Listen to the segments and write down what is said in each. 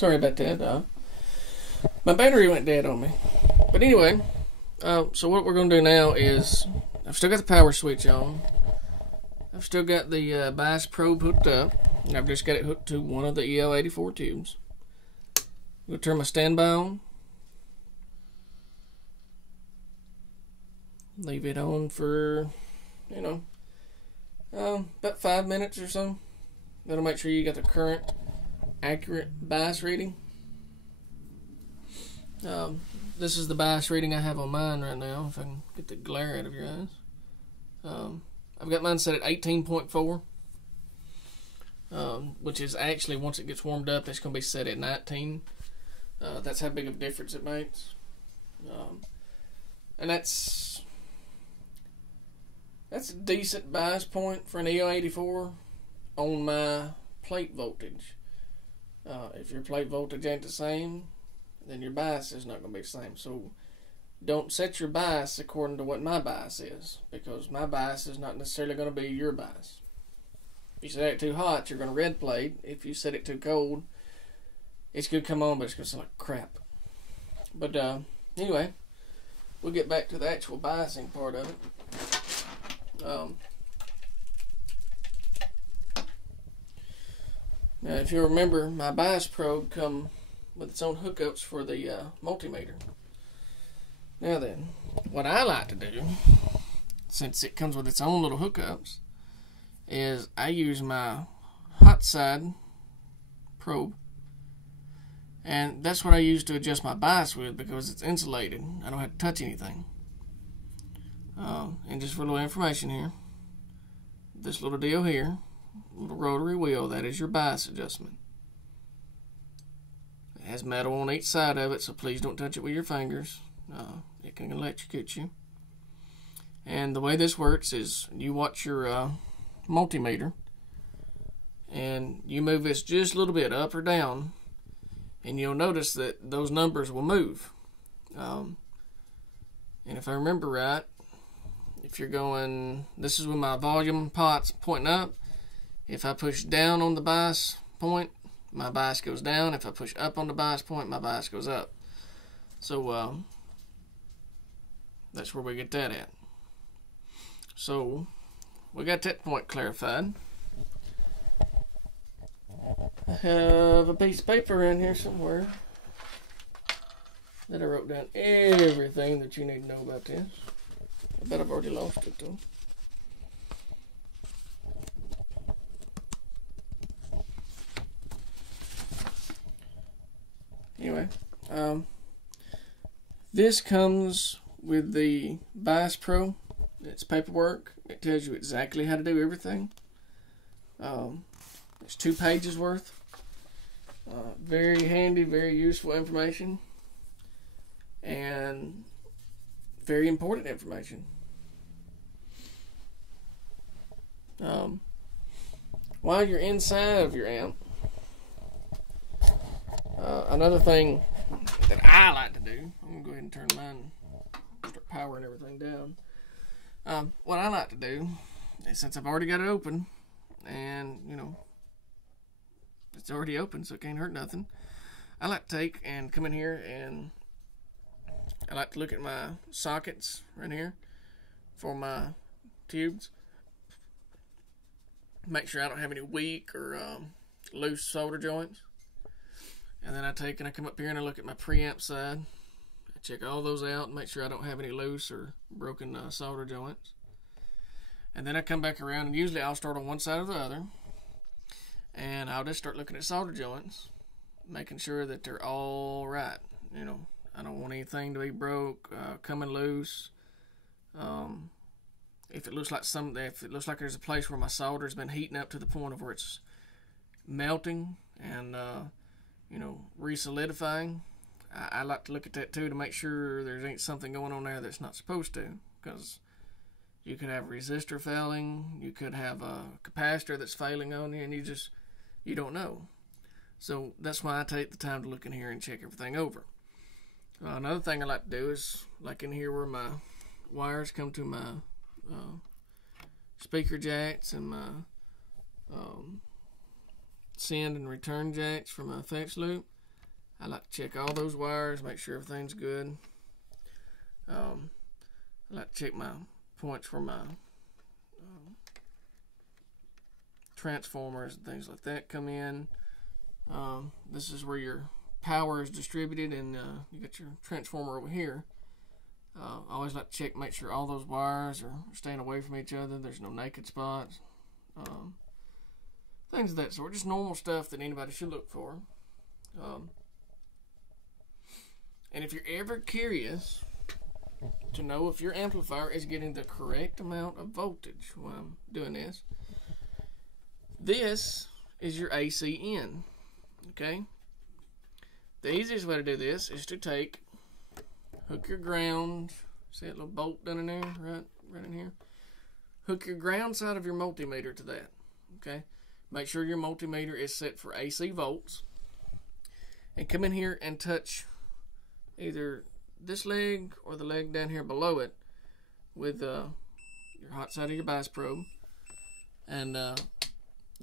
Sorry about that. My battery went dead on me. But anyway, so what we're going to do now is, I've still got the power switch on. I've still got the bias probe hooked up. And I've just got it hooked to one of the EL84 tubes. I'm going to turn my standby on. Leave it on for, about 5 minutes or so. That'll make sure you got the current accurate bias reading. This is the bias reading I have on mine right now, if I can get the glare out of your eyes. I've got mine set at 18.4, which is actually, once it gets warmed up, it's going to be set at 19. That's how big of a difference it makes. And that's a decent bias point for an EL84 on my plate voltage. If your plate voltage ain't the same, then your bias is not going to be the same. So don't set your bias according to what my bias is, because my bias is not necessarily going to be your bias. If you set it too hot, you're going to red plate. If you set it too cold, it's going to come on, but it's going to sound like crap. But anyway, we'll get back to the actual biasing part of it. Now, if you remember, my bias probe come with its own hookups for the multimeter. Now then, what I like to do, since it comes with its own little hookups, is I use my hot side probe, and that's what I use to adjust my bias with, because it's insulated. I don't have to touch anything. And just for a little information here, this little deal here, little rotary wheel, that is your bias adjustment. It has metal on each side of it, so please don't touch it with your fingers. It can electrocute you. And the way this works is you watch your multimeter, and you move this just a little bit up or down, and you'll notice that those numbers will move. And if I remember right, if you're going, this is when my volume pot's pointing up. If I push down on the bias point, my bias goes down. If I push up on the bias point, my bias goes up. So that's where we get that at. So we got that point clarified. I have a piece of paper in here somewhere that I wrote down everything that you need to know about this. I bet I've already lost it though. Anyway, this comes with the Bias Pro. It's paperwork. It tells you exactly how to do everything. It's 2 pages worth. Very handy, very useful information, and very important information. While you're inside of your amp, another thing that I like to do, I'm going to go ahead and turn mine, start powering everything down. What I like to do is, since I've already got it open, and it's already open, so it can't hurt nothing, I like to take and come in here, and I like to look at my sockets right here for my tubes. Make sure I don't have any weak or loose solder joints. And then I take and I come up here and I look at my preamp side. I check all those out and make sure I don't have any loose or broken solder joints. And then I come back around, and usually I'll start on one side or the other, and I'll just start looking at solder joints, making sure that they're all right. I don't want anything to be broke, coming loose. If it looks like there's a place where my solder's been heating up to the point of where it's melting and re-solidifying, I like to look at that too, to make sure there ain't something going on there that's not supposed to, because you could have a resistor failing, you could have a capacitor that's failing on you, and you don't know. So that's why I take the time to look in here and check everything over. Another thing I like to do is, like in here where my wires come to my speaker jacks and my send and return jacks for my effects loop, I like to check all those wires, make sure everything's good. I like to check my points where my transformers and things like that come in. This is where your power is distributed, and you got your transformer over here. I always like to check, make sure all those wires are staying away from each other. There's no naked spots. Things of that sort. Just normal stuff that anybody should look for. And if you're ever curious to know if your amplifier is getting the correct amount of voltage when I'm doing this, this is your AC in. Okay? The easiest way to do this is to hook your ground, see that little bolt down in there, right in here? Hook your ground side of your multimeter to that. Okay? Make sure your multimeter is set for AC volts. And come in here and touch either this leg or the leg down here below it with your hot side of your bias probe, and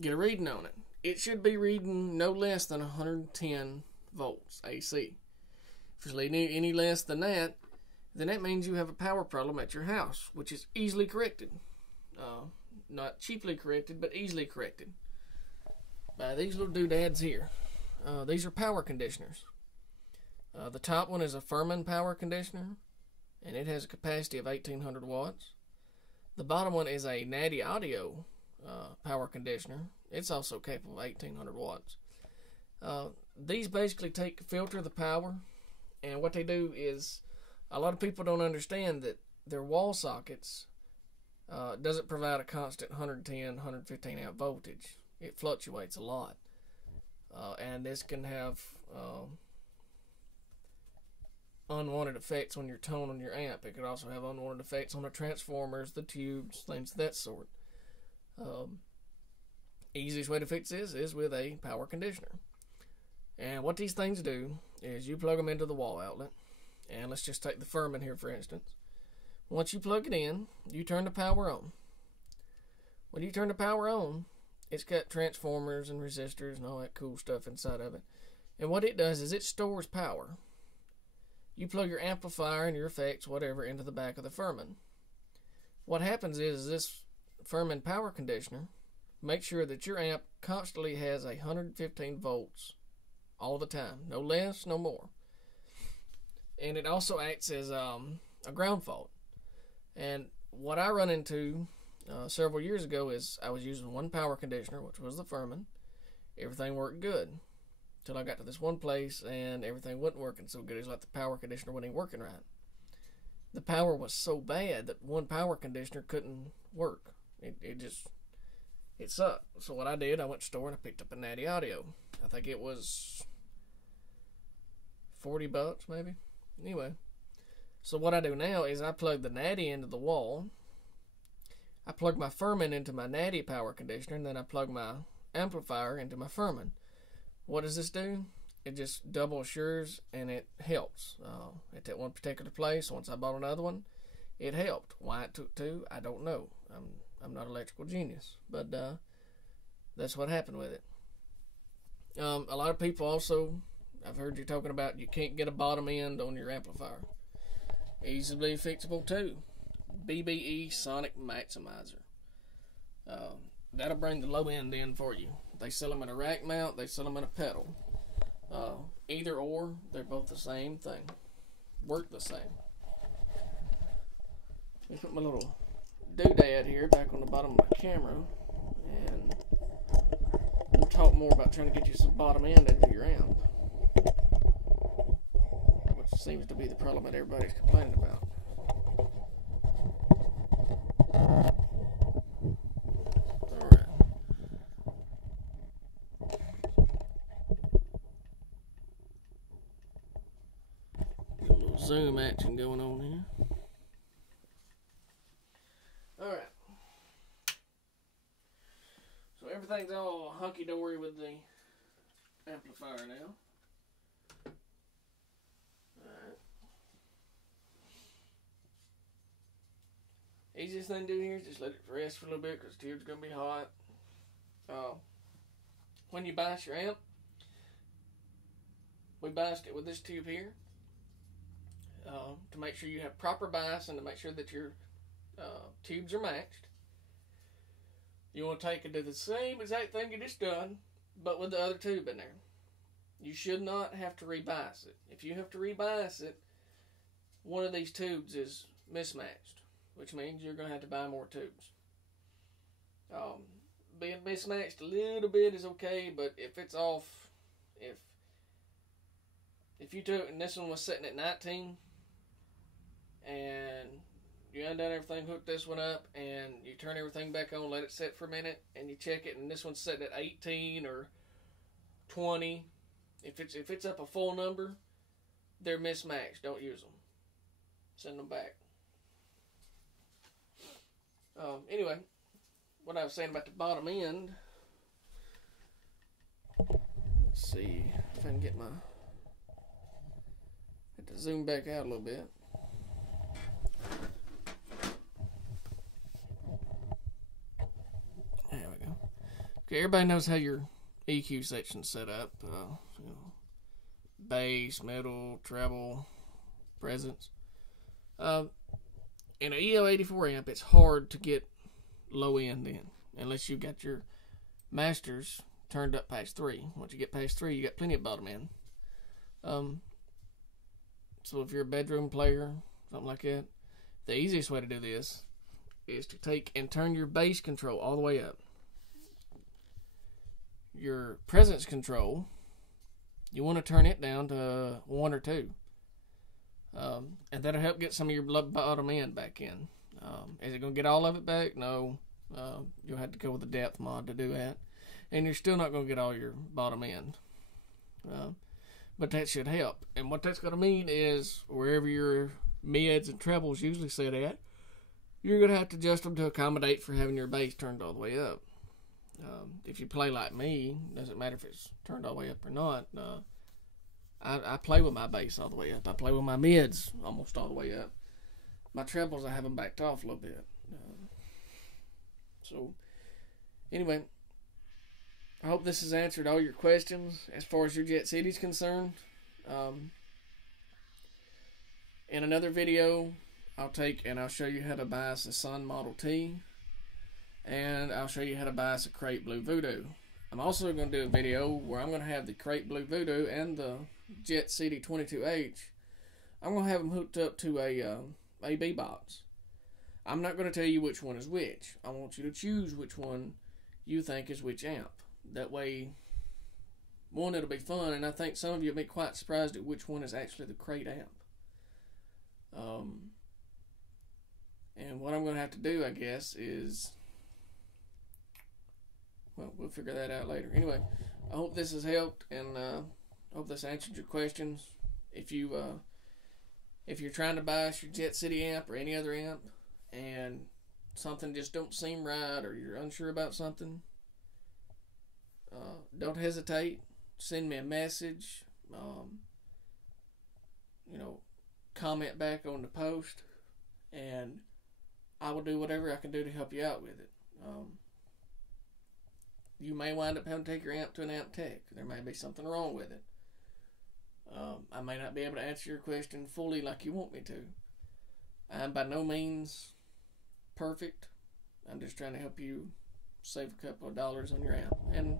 get a reading on it. It should be reading no less than 110 volts AC. If it's reading any less than that, then that means you have a power problem at your house, which is easily corrected. Not cheaply corrected, but easily corrected by these little doodads here. These are power conditioners. The top one is a Furman power conditioner, and it has a capacity of 1800 watts. The bottom one is a Natty Audio power conditioner. It's also capable of 1800 watts. These basically filter the power, and what they do is, a lot of people don't understand that their wall sockets doesn't provide a constant 110, 115 amp voltage. It fluctuates a lot. And this can have unwanted effects on your tone on your amp. It could also have unwanted effects on the transformers, the tubes, things of that sort. Easiest way to fix this is with a power conditioner. And what these things do is you plug them into the wall outlet. And let's just take the Furman here for instance. Once you plug it in, you turn the power on. When you turn the power on, it's got transformers and resistors and all that cool stuff inside of it. And what it does is it stores power. You plug your amplifier and your effects, whatever, into the back of the Furman. What happens is this Furman power conditioner makes sure that your amp constantly has 115 volts all the time. No less, no more. And it also acts as a ground fault. And what I run into several years ago is I was using one power conditioner, which was the Furman. Everything worked good until I got to this one place and everything wasn't working so good. It was like the power conditioner wasn't even working right. The power was so bad that one power conditioner couldn't work. It sucked. So what I did, I went to the store and I picked up a Natty Audio. I think it was $40 maybe. Anyway, so what I do now is I plug the Natty into the wall. I plug my Furman into my Natty power conditioner, and then I plug my amplifier into my Furman. What does this do? It just double assures, and it helps. At that one particular place, once I bought another one, it helped. Why it took two, I don't know. I'm not an electrical genius, but that's what happened with it. A lot of people also, I've heard you talking about you can't get a bottom end on your amplifier. Easily fixable too. BBE Sonic Maximizer. That'll bring the low end in for you. They sell them in a rack mount, they sell them in a pedal. Either or, they're both the same thing. Work the same. Let me put my little doodad here back on the bottom of my camera, and we'll talk more about trying to get you some bottom end into your amp, which seems to be the problem that everybody's complaining about. Alright. Got a little zoom action going on here. Alright. So everything's all hunky-dory with the amplifier now. Alright. Easiest thing to do here is just let it rest for a little bit because the tube's going to be hot. When you bias your amp, we biased it with this tube here to make sure you have proper bias and to make sure that your tubes are matched. You want to take it to the same exact thing you just done, but with the other tube in there. You should not have to rebias it. If you have to rebias it, one of these tubes is mismatched, which means you're going to have to buy more tubes. Being mismatched a little bit is okay, but if it's off, if you took, and this one was sitting at 19, and you undone everything, hooked this one up, and you turn everything back on, let it sit for a minute, and you check it, and this one's sitting at 18 or 20. If it's up a full number, they're mismatched. Don't use them. Send them back. Anyway, what I was saying about the bottom end. Let's see if I can get my. Have to zoom back out a little bit. There we go. Okay, everybody knows how your EQ section's set up. You know, bass, middle, treble, presence. In an EO84 amp, it's hard to get low end in unless you got your masters turned up past 3. Once you get past 3, you got plenty of bottom end. So if you're a bedroom player, something like that, the easiest way to do this is to take and turn your bass control all the way up. Your presence control, you want to turn it down to 1 or 2. And that'll help get some of your bottom end back in. Is it going to get all of it back? No. You'll have to go with the depth mod to do that. And you're still not going to get all your bottom end. But that should help. And what that's going to mean is wherever your mids and trebles usually sit at, you're going to have to adjust them to accommodate for having your bass turned all the way up. If you play like me, doesn't matter if it's turned all the way up or not. I play with my bass all the way up. I play with my mids almost all the way up. My trebles, I have them backed off a little bit. So, anyway, I hope this has answered all your questions as far as your Jet City is concerned. In another video, I'll show you how to bias a Sun Model T, and I'll show you how to bias a Crate Blue Voodoo. I'm also going to do a video where I'm going to have the Crate Blue Voodoo and the Jet City 22H. I'm going to have them hooked up to a AB box. I'm not going to tell you which one is which. I want you to choose which one you think is which amp. That way, one, it'll be fun, and I think some of you will be quite surprised at which one is actually the Crate amp. And what I'm going to have to do, I guess, is, well, we'll figure that out later. Anyway, I hope this has helped, and I hope this answered your questions. If you're trying to bias your Jet City amp or any other amp, and something just don't seem right, or you're unsure about something, don't hesitate. Send me a message. Comment back on the post, and I will do whatever I can do to help you out with it. You may wind up having to take your amp to an amp tech. There may be something wrong with it. I may not be able to answer your question fully like you want me to. I'm by no means perfect. I'm just trying to help you save a couple of dollars on your amp. And,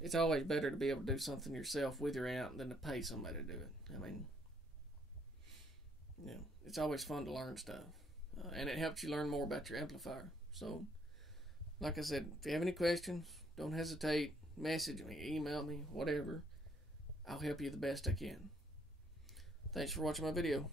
it's always better to be able to do something yourself with your amp than to pay somebody to do it. I mean, it's always fun to learn stuff. And it helps you learn more about your amplifier. So, like I said, if you have any questions, don't hesitate. Message me, email me, whatever. I'll help you the best I can. Thanks for watching my video.